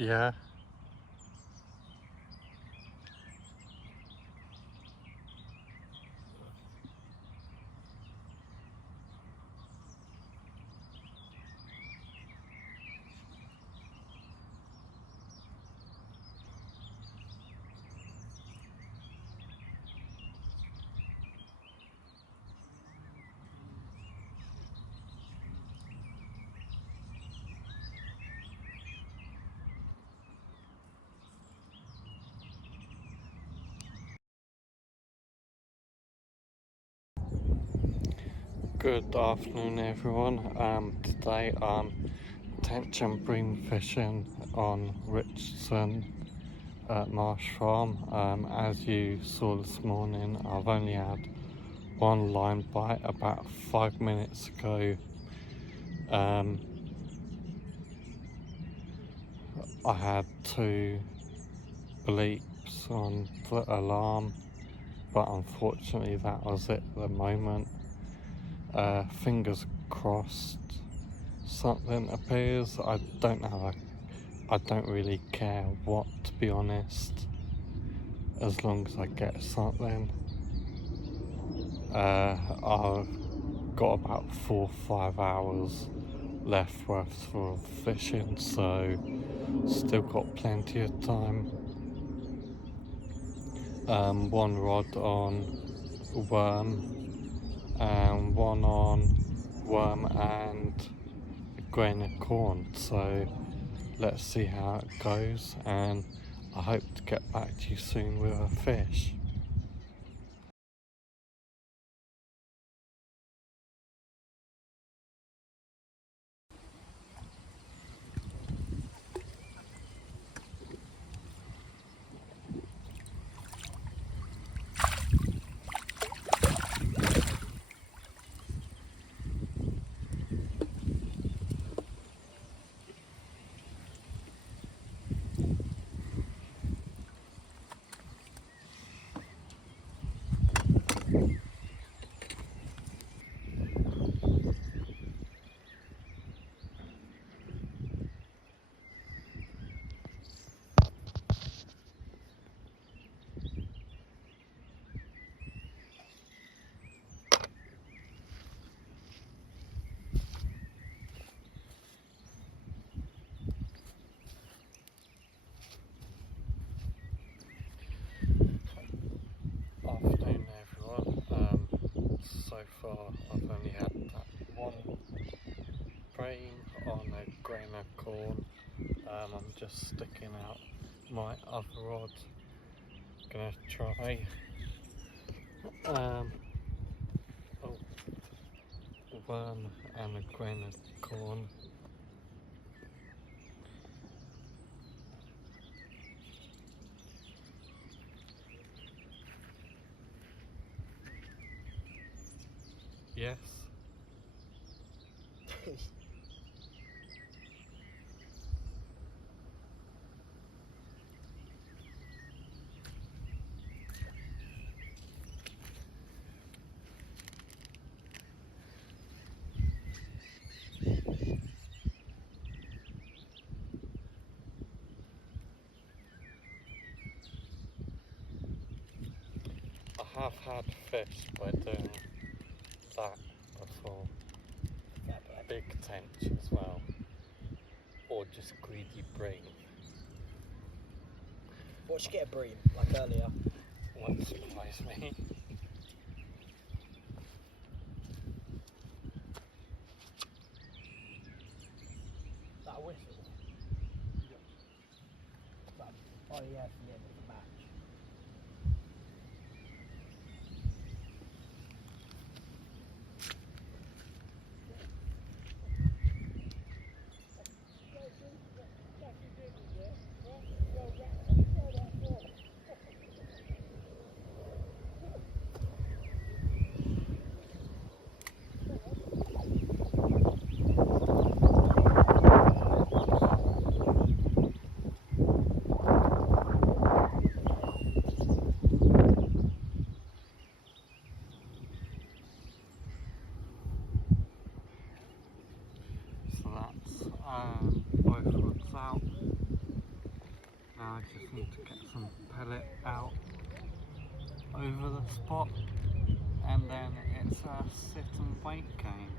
Yeah. Good afternoon, everyone. Today I'm tench and bream fishing on Richardson Marsh Farm. As you saw this morning, I've only had one line bite about 5 minutes ago. I had 2 bleeps on the alarm, but unfortunately that was it at the moment. Fingers crossed something appears. I don't really care what, to be honest, as long as I get something. I've got about 4 or 5 hours left worth of fishing, so still got plenty of time. One rod on worm and one on worm and a grain of corn, so let's see how it goes, and I hope to get back to you soon with a fish. Afternoon, everyone. So far I've only had that one Bream on a grain of corn. I'm just sticking out my other rod. Gonna try a worm and a grain of corn. Yes. I have had fish by doing that before. Big tench as well, or just greedy bream. What should get a bream, like earlier? Won't surprise me. That a whistle? Yeah. Oh yeah, from the end of the match. So that's both hooks out. Now I just need to get some pellet out over the spot, and then it's a sit and wait game.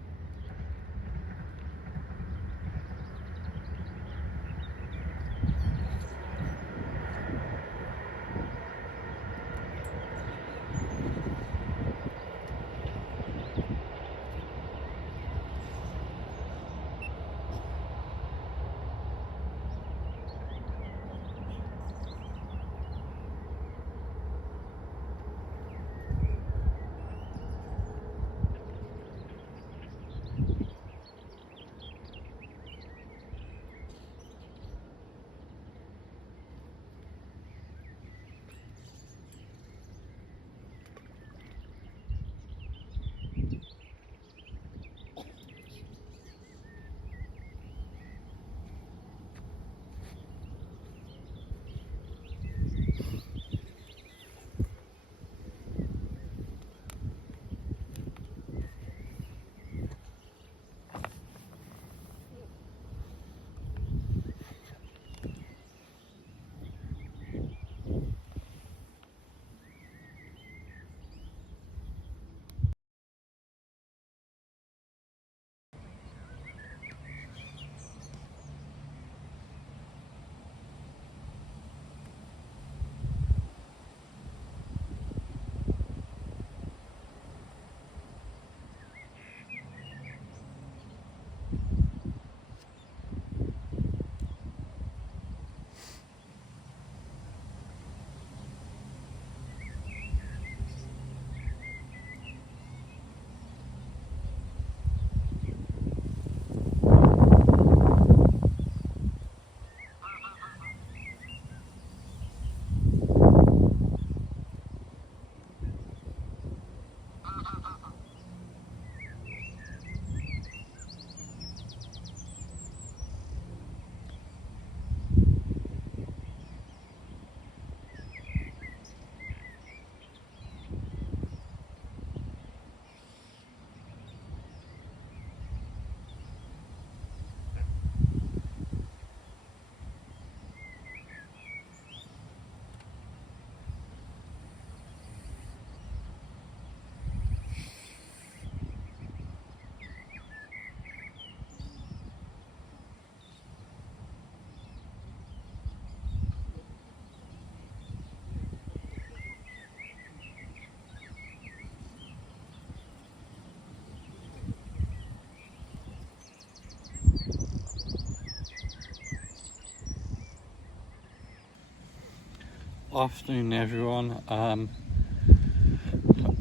Afternoon everyone.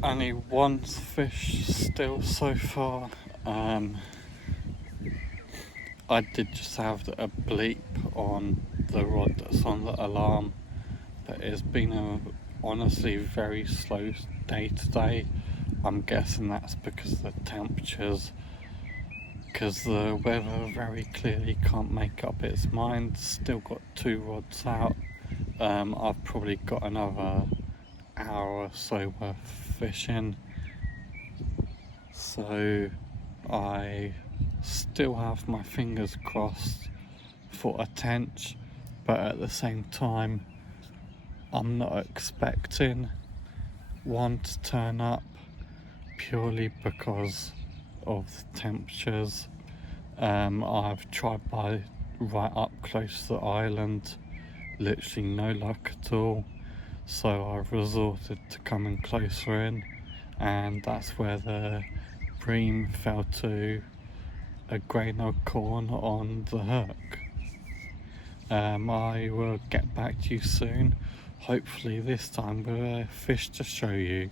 Only one fish still so far. I did just have a bleep on the rod that's on the alarm, but it's been a honestly very slow day today. I'm guessing that's because of the temperatures, because the weather very clearly can't make up its mind. Still got 2 rods out. I've probably got another hour or so worth fishing, so I still have my fingers crossed for a tench, but at the same time I'm not expecting one to turn up purely because of the temperatures. I've tried by right up close to the island, literally no luck at all, so I've resorted to coming closer in, and that's where the Bream fell to a grain of corn on the hook. I will get back to you soon, hopefully this time with a fish to show you.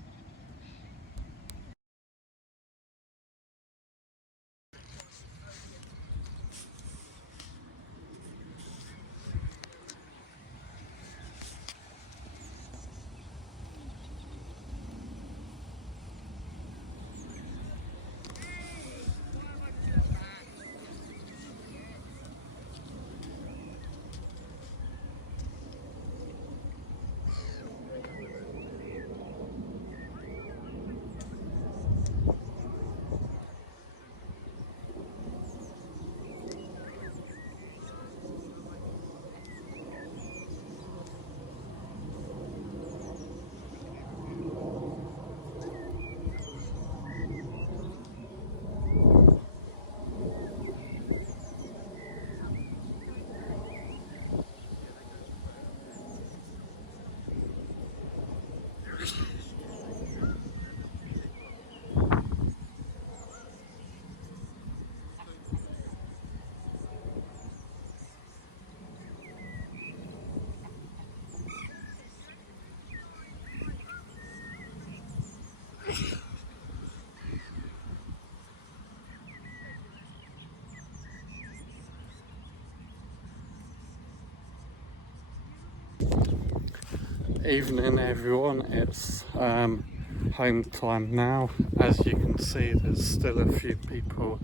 Evening everyone, it's home time now. As you can see, there's still a few people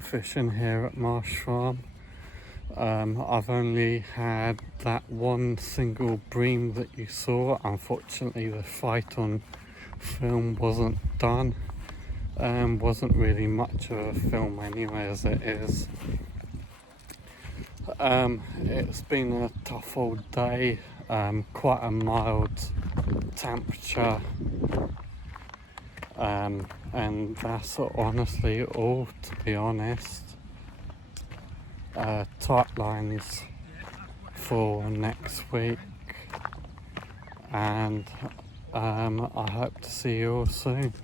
fishing here at Marsh Farm. I've only had that one single bream that you saw. Unfortunately, the fight on film wasn't done. Wasn't really much of a film anyway, as it is. It's been a tough old day, quite a mild temperature, and that's honestly all, to be honest. Tight lines for next week, and I hope to see you all soon.